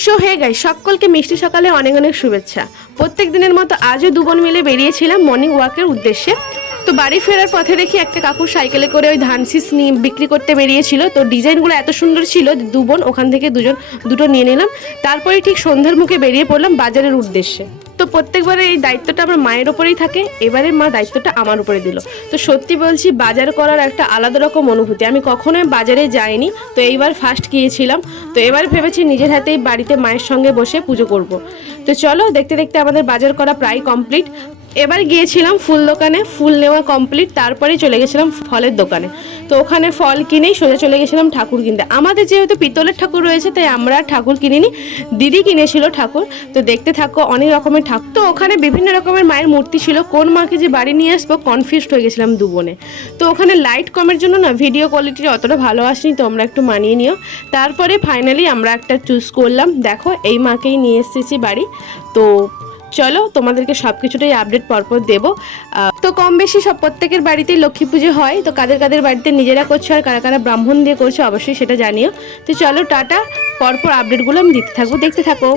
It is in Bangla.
সো হে গাইস, সকলকে মিষ্টি সকালে অনেক অনেক শুভেচ্ছা। প্রত্যেক দিনের মতো আজও দু বোন মিলে বেরিয়েছিলাম মর্নিং ওয়াকের উদ্দেশ্যে। তো বাড়ি ফেরার পথে দেখি একটা কাকু সাইকেলে করে ওই ধান শীষ নিয়ে বিক্রি করতে বেরিয়েছিল। তো ডিজাইনগুলো এত সুন্দর ছিল, দু বোন ওখান থেকে দুটো নিয়ে নিলাম। তারপরে ঠিক সন্ধ্যার মুখে বেরিয়ে পড়লাম বাজারের উদ্দেশ্যে। তো প্রত্যেকবারে এই দায়িত্বটা আমার মায়ের ওপরেই থাকে, এবারে মা দায়িত্বটা আমার উপরে দিল। তো সত্যি বলছি, বাজার করার একটা আলাদা রকম অনুভূতি। আমি কখনোই বাজারে যাইনি, তো এইবার ফার্স্ট গিয়েছিলাম। তো এবার ভেবেছি নিজের হাতেই বাড়িতে মায়ের সঙ্গে বসে পুজো করব। তো চলো, দেখতে দেখতে আমাদের বাজার করা প্রায় কমপ্লিট। এবার গিয়েছিলাম ফুল দোকানে, ফুল নেওয়া কমপ্লিট। তারপরেই চলে গেছিলাম ফলের দোকানে। তো ওখানে ফল কিনেই সোজা চলে গেছিলাম ঠাকুর কিনতে। আমাদের যেহেতু পিতলের ঠাকুর রয়েছে, তাই আমরা ঠাকুর কিনিনি, দিদি কিনেছিল ঠাকুর। তো দেখতে থাকো, অনেক রকমের ঠাকুর। তো ওখানে বিভিন্ন রকমের মায়ের মূর্তি ছিল। কোন মাকে যে বাড়ি নিয়ে আসবো কনফিউজড হয়ে গেছিলাম দু বোনে। তো ওখানে লাইট কমের জন্য না ভিডিও কোয়ালিটি অতটা ভালো আসেনি, তোমরা একটু মানিয়ে নিও। তারপরে ফাইনালি আমরা একটা চুজ করলাম। দেখো, এই মাকেই নিয়ে এসেছি বাড়ি। তো চলো, তোমাদেরকে সব কিছুটাই আপডেট পরপর দেবো। তো কম বেশি সব প্রত্যেকের বাড়িতেই লক্ষ্মী পুজো হয়। তো কাদের কাদের বাড়িতে নিজেরা করছো আর কারা কারা ব্রাহ্মণ দিয়ে করছো অবশ্যই সেটা জানিও। তো চলো টাটা, পরপর আপডেটগুলো আমি দিতে থাকবো, দেখতে থাকো।